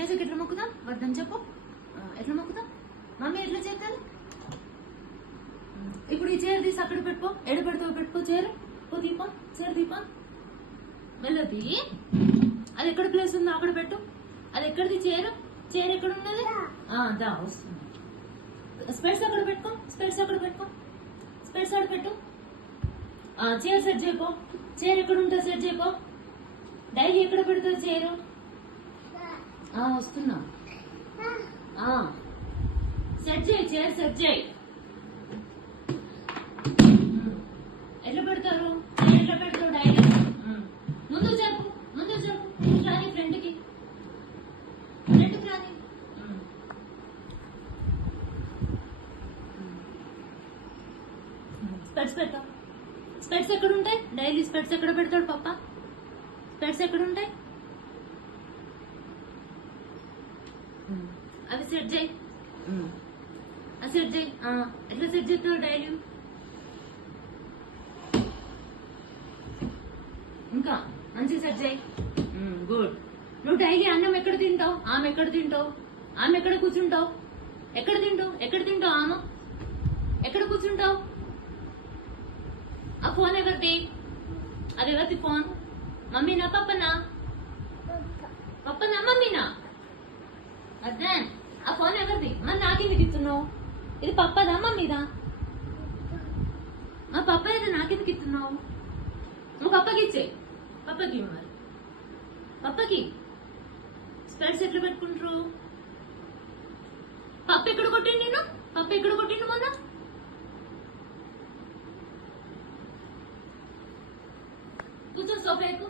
జేజకి ఎట్లా మొక్కుదాం వద్దని చెప్పు. ఎట్లా మొక్కుదాం మమ్మీ ఎట్లా చేస్తాను. ఇప్పుడు ఈ చీర తీసి అక్కడ పెట్టుకో. ఎడ పెడతావు పెట్టుకో. చీర దీపం చీర దీపం వెళ్ళది. అది ఎక్కడ ప్లేస్ ఉందో అక్కడ పెట్టు. అది ఎక్కడిది చీర చీర ఎక్కడ ఉన్నది. దా వస్తుంది. స్పెట్స్ అక్కడ పెట్టుకో. స్పెట్స్ అక్కడ పెట్టుకో. స్పెట్స్ అక్కడ పెట్టు. చీర సెట్ చేయపో. చీర ఎక్కడ ఉంటుంది సెట్ చేయపో. డైలీ ఎక్కడ పెడుతుంది చీర. వస్తున్నా. సెట్ చేయి. చీర సెట్ చేయి. ఎట్లా పెడతారు ఎట్లా పెడతారు డైలీ. ముందు చెప్పు ముందు చెప్పు. రాని ఫ్రెండ్కి ఫ్రెండ్కి రాని. స్పెట్స్ పెడతావు. స్పెట్స్ ఎక్కడ ఉంటాయి డైలీ. స్పెట్స్ ఎక్కడ పెడతాడు పప్ప. స్పెట్స్ ఎక్కడ ఉంటాయి అవి సెట్ చేయి. సెట్ చేయి. ఎట్లా సెట్ చేస్తావు డైలీ. ఇంకా మంచి సెట్ చేయి. గుడ్. నువ్వు డైలీ అన్నం ఎక్కడ తింటావు. ఆమె ఎక్కడ తింటావు. ఆమె ఎక్కడ కూర్చుంటావు. ఎక్కడ తింటావు ఎక్కడ తింటావు. ఆమె ఎక్కడ కూర్చుంటావు. ఆ ఫోన్ ఎవరిది. అది ఎవరిది ఫోన్. మమ్మీనా పప్పనా. పప్పనా మమ్మీనా. అదే ఆ ఫోన్ ఎవరిది. మరి నాకెందుకు ఇస్తున్నావు. ఇది పప్పదా మమ్మీదా. మా పప్ప ఏదో నాకెందుకు ఇస్తున్నావు. నువ్వు పప్పకి ఇచ్చే. పప్పకి మరి పప్పకి స్పెట్స్ ఎట్లా పెట్టుకుంటారు. పప్ప ఎక్కడ కొట్టిండు నేను. పప్ప ఎక్కడ కొట్టిండు మొన్న. కూర్చో. సోఫా ఎక్కు.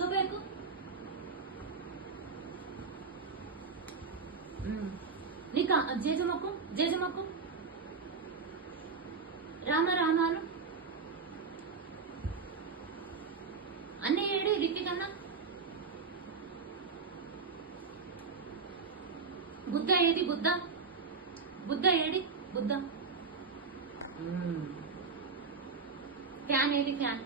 సోఫా ఎక్కు. నీకా జేజమ్మకు జేజమ్మకు రామ రామాలు అన్నీ ఏడి. రిత్తిక్ అన్న బుద్ధ ఏది. బుద్ధ బుద్ధ ఏడి. బుద్ధ ఫ్యాన్ ఏది. ఫ్యాన్.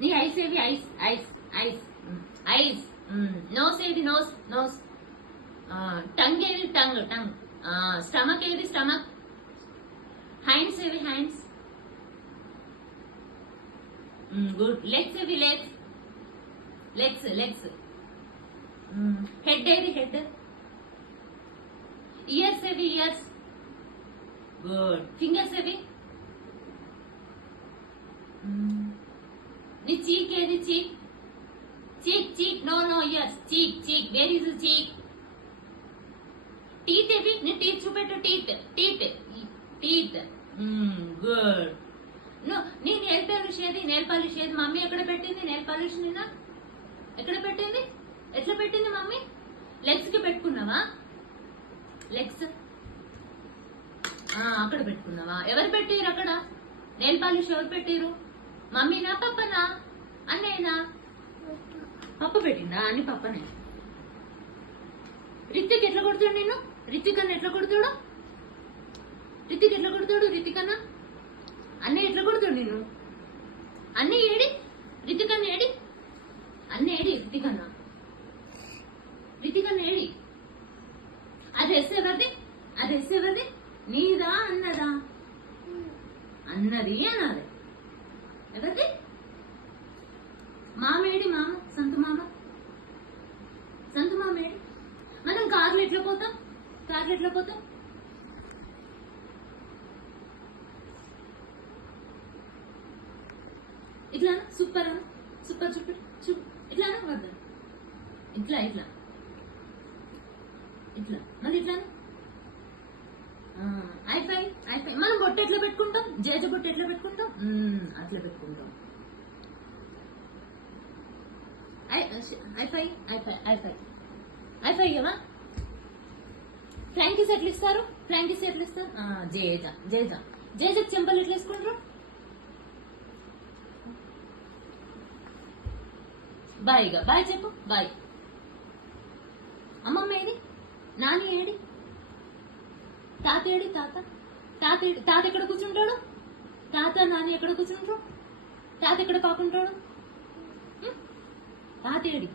నీ ఐస్ ఏది. Eyes eyes eyes eyes. Nose ఏది. Nose nose. టంగ్ ఏది. Tongue tongue. స్టమక్ ఏది. స్టమక్. హ్యాండ్స్ ఏవి. హ్యాండ్స్. గుడ్. లెగ్స్ ఏవి. Legs legs legs. హెడ్ ఏది. హెడ్. ఇయర్స్ ఏవి. ఇయర్స్. గుడ్. ఫింగర్స్ ఏవి. నీ చీక్ ఏది. Cheek cheek cheek. No no ears. Cheek cheek. Where is cheek. Teeth ఏవి. నీ టీత్ చూపెట్టు. Teeth teeth teeth. గుడ్. నీ నెయిల్ పాలిష్ ఏది. నెయిల్ పాలిష్ ఏది. మమ్మీ ఎక్కడ పెట్టింది నెయిల్ పాలిష్. నిన్న ఎక్కడ పెట్టింది. ఎట్లా పెట్టింది మమ్మీ. లెగ్స్ కి పెట్టుకున్నావా. లెగ్స్ అక్కడ పెట్టుకున్నావా. ఎవరు పెట్టిరు అక్కడ నెయిల్ పాలిష్. ఎవరు పెట్టిరు. మమ్మీనా పప్పనా. అన్నేనా. పప్ప పెట్టిందా. అన్ని పప్పనే. రిత్తిక్ ఎట్లా కొడుతాడు నేను. రిత్తిక్ అన్న ఎట్లా కొడుతాడు. రిత్తిక్ ఎట్లా కొడుతాడు. రిత్తిక్ అన్న అన్నయ్య ఎట్లా కొడుతాడు నేను. అన్నయ్య ఏడి. రిత్తిక్ అన్న ఏడి. అన్న ఏడి. రిత్తిక్ అన్న. రిత్తిక్ అన్న ఏడి. ఆ డ్రెస్ ఎవరిది. ఆ డ్రెస్ ఎవరిది. నీదా అన్నదా. అన్నది అన్నది. ఎవరిది. మామేడి. మామ సంతు మామ. సంతు మామేడి. మనం కార్లు ఎట్లా పోతాం. కార్లు ఎట్లా పోతాం. ఇట్లా సూపర్ అను. సూపర్ చూపి చూపు. ఇట్లా వద్దా. ఇట్లా ఇట్లా ఇట్లా మళ్ళీ ఇట్లా. అయిపోయి అయిపోయి. మనం బొట్టు ఎట్లా పెట్టుకుంటాం. జేజ బొట్టు ఎట్లా పెట్టుకుంటాం. అట్లా పెట్టుకుంటాం. అయిపోయి అయిపోయి అయిపోయి అయిపోయి కదా. ఫ్లాంకీస్ ఎట్లా ఇస్తారు. ఫ్లాంకీస్ ఎట్లా ఇస్తారు. జేజ జేజ జేజకి చెంపలు ఎట్లా వేసుకుంటారు. బాయ్గా బాయ్ చెప్పు. బాయ్. అమ్మమ్మ ఏడి. నాని ఏడి. తాత ఏడి. తాత తాత తాత ఎక్కడ కూర్చుంటాడు. తాత నాని ఎక్కడ కూర్చుంటారు. తాత ఎక్కడ పాకుంటాడు. తాత ఏడి.